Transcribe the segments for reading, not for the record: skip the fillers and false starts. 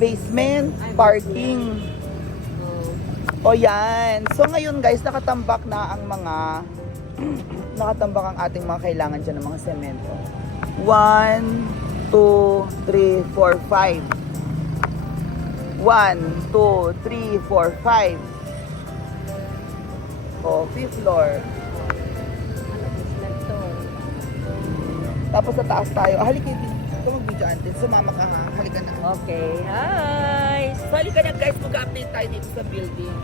basement, parking. O yan. So ngayon guys, nakatambak na ang mga nakatambak ang ating mga kailangan dyan ng mga semento. 1, 2, 3, 4, 5. 1, 2, 3, 4, 5. O, 5th floor. Tapos sa taas tayo. Ah, halika din. Ito mag-video natin. Sumama ka ha. Halika na. Okay, hi! So, halika na guys. Mag-update tayo dito sa building.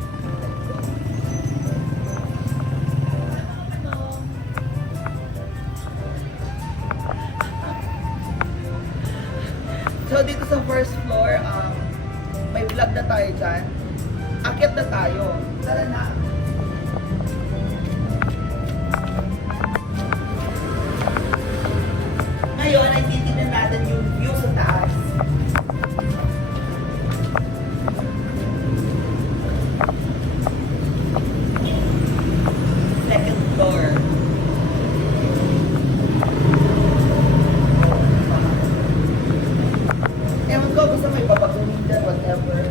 So, dito sa first floor, may vlog na tayo dyan. Akyat na tayo. Tara na. Ngayon ay titignan natin yung view sa taas. Second floor. Ewan ko, gusto may babaguhin dyan, whatever.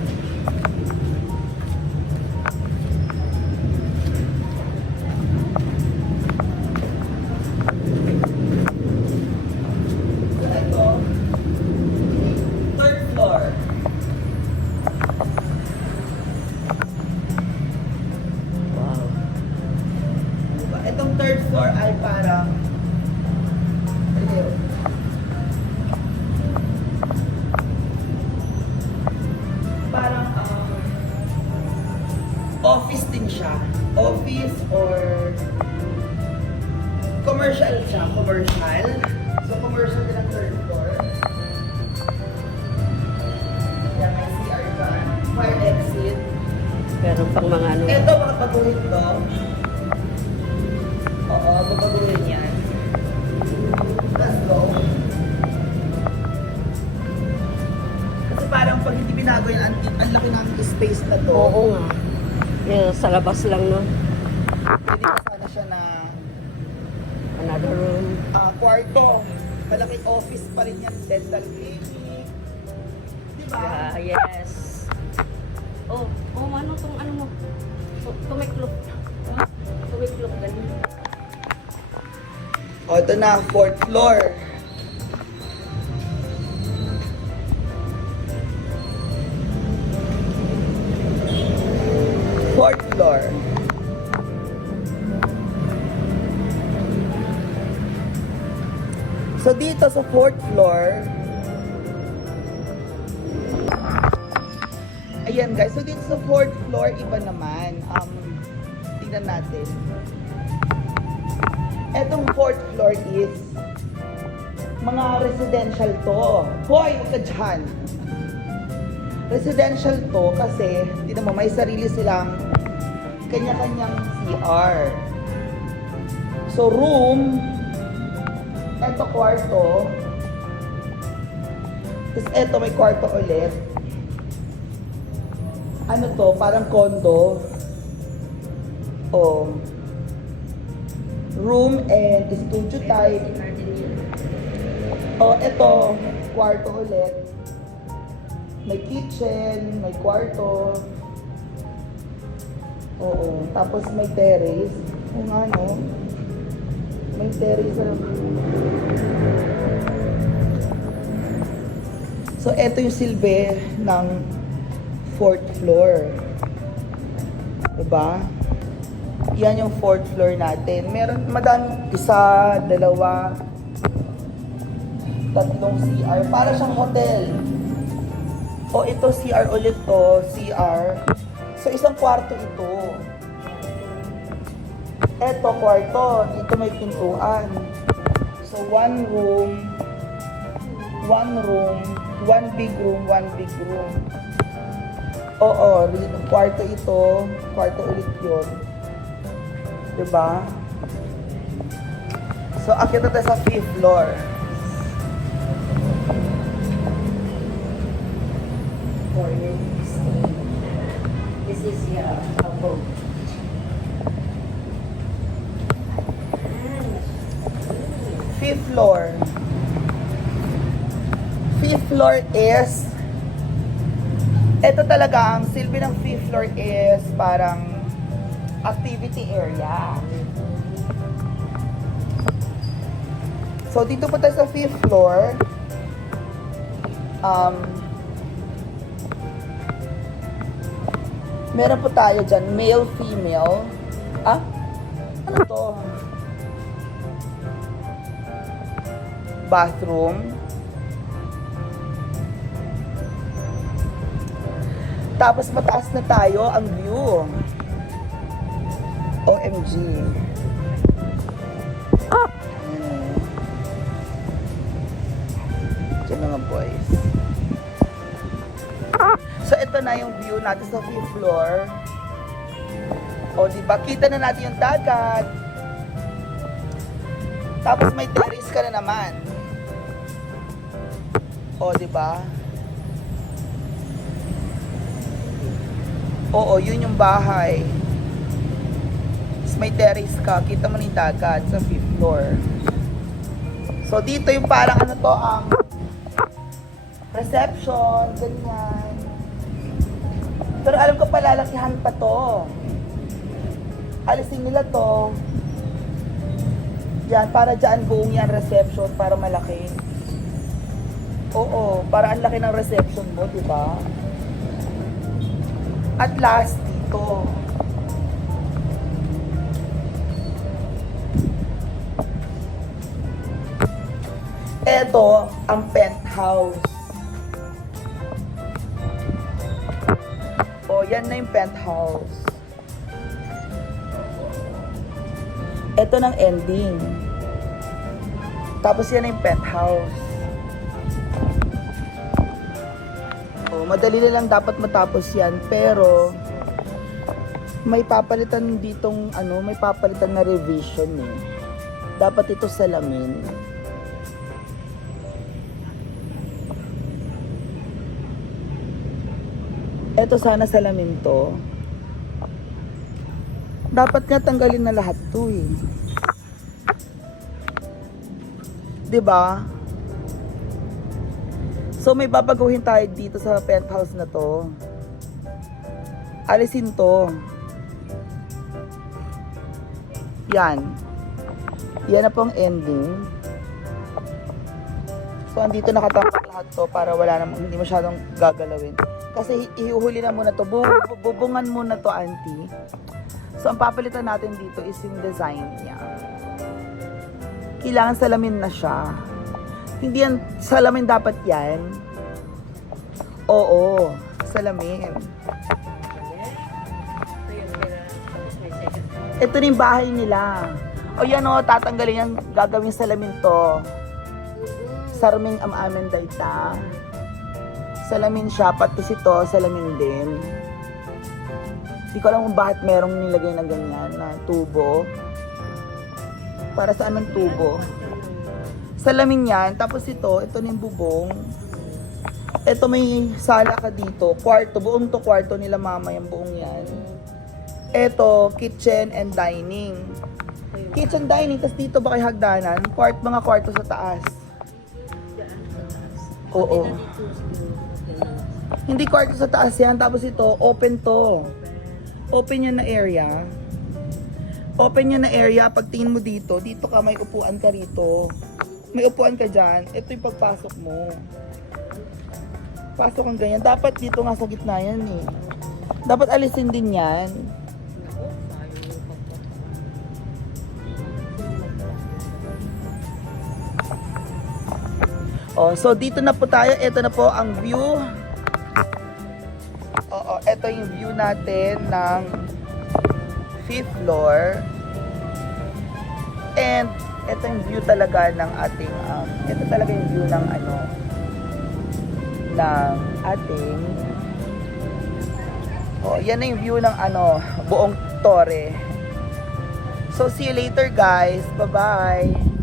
Third floor ay parang office din siya. Office or commercial siya. Commercial. So commercial din ang third floor. Yan, may CR dyan. Fire exit. Pero pang mga ano. Ito, makapaguhin to. Oo, babaguhin yan. Let's go. Kasi parang pag hindi binago yan, ang laki ng space na to. Oo nga. Yeah, sa labas lang, no? Hindi pa sana siya na Another room. kwarto. Malaking office pa rin yan. Dental clinic. Diba? Yes. Oh, ano tong ano mo? Tumiklop. Tumiklop ganun. O, ito na, fourth floor. Fourth floor. So, dito sa fourth floor, ayan guys, so dito sa fourth floor, iba naman. Tingnan natin. Etong fourth floor is mga residential to. Hoy, huwag ka dyan. Residential to kasi, tignan mo, may sarili silang kanya-kanyang CR. So, room, eto kwarto, tapos eto may kwarto ulit. Ano to, parang condo. Oh. Room and studio type. Oh, ito, kwarto ulit. May kitchen, may kwarto. Oo, tapos may terrace. Kung ano, may terrace. So, ito yung silbi ng fourth floor. Diba? Yan yung fourth floor natin. Meron, madami, isa, dalawa, tatlong CR. Para siyang hotel. O ito, CR ulit to, CR. So, isang kwarto ito. Eto, kwarto. Dito may pintuan. So, one room, one big room. Oo, kwarto ito, kwarto ulit yun. Diba? So, akit na tayo sa 5th floor. This is a boat. 5th floor. 5th floor is Ito talaga, ang silbi ng fifth floor is parang activity area. So, dito po tayo sa fifth floor. Meron po tayo dyan, male, female. Ah? Ano to? Bathroom. Tapos mataas na tayo ang view. OMG. Diyan mga boys. So ito na yung view natin sa fifth floor. O diba, kita na natin yung dagat. Tapos may terrace ka na naman. O diba? Oo, yun yung bahay. Tapos may terrace ka, kita mo na yung dagat sa fifth floor. So dito yung parang ano to, ang reception, ganyan. Pero alam ko palalakihan pa to. Alisin nila to. Yan, para dyan buong yan reception, para malaki. Oo, para ang laki ng reception mo, di ba? At last, dito. Ito, ang penthouse. O, yan na yung penthouse. Ito ng ending. Tapos yan na yung penthouse. O, madali na lang dapat matapos yan. Pero, may papalitan ditong, may papalitan na revision eh. Dapat ito salamin. Ito sana salamin to. Dapat nga tanggalin na lahat to eh. 'Di ba? So may babaguhin tayo dito sa penthouse na to. Alisin to. Yan. Yan na pong ending. So andito nakatapak lahat to para wala namang, hindi masyadong gagalawin. Kasi ihuhuli na muna to. Bubungan muna to, auntie. So, ang papalitan natin dito is yung design niya. Kailangan salamin na siya. Hindi yan, salamin dapat yan. Oo, salamin. Ito na yung bahay nila. O yan o, tatanggalin yan, gagawin salamin to. Sarming am-amin dayta. Salamin siya, pati ito, salamin din. Hindi ko alam kung bakit merong nilagay na ganyan, na tubo. Para saan ang tubo? Salamin yan, tapos ito na yung bubong. Ito may sala ka dito, kwarto, buong to kwarto nila mama yung buong yan. Ito, kitchen and dining. Kitchen, dining, tapos dito ba kay hagdanan? Mga kwarto sa taas. Oo. Hindi kwarto sa taas yan. Tapos ito, open to. Open yan na area. Open yan na area. Pag tingin mo dito, dito ka, may upuan ka rito. May upuan ka dyan. Ito yung pagpasok mo. Pasok ang ganyan. Dapat dito nga sa gitna yan eh. Dapat alisin din yan. Oh, so dito na po tayo. Ito na po ang view. Oo, ito yung view natin ng 5th floor. And ito yung view talaga ng ating ito talaga yung view ng ng ating yan na yung view ng buong Torre. So see you later guys. Bye-bye.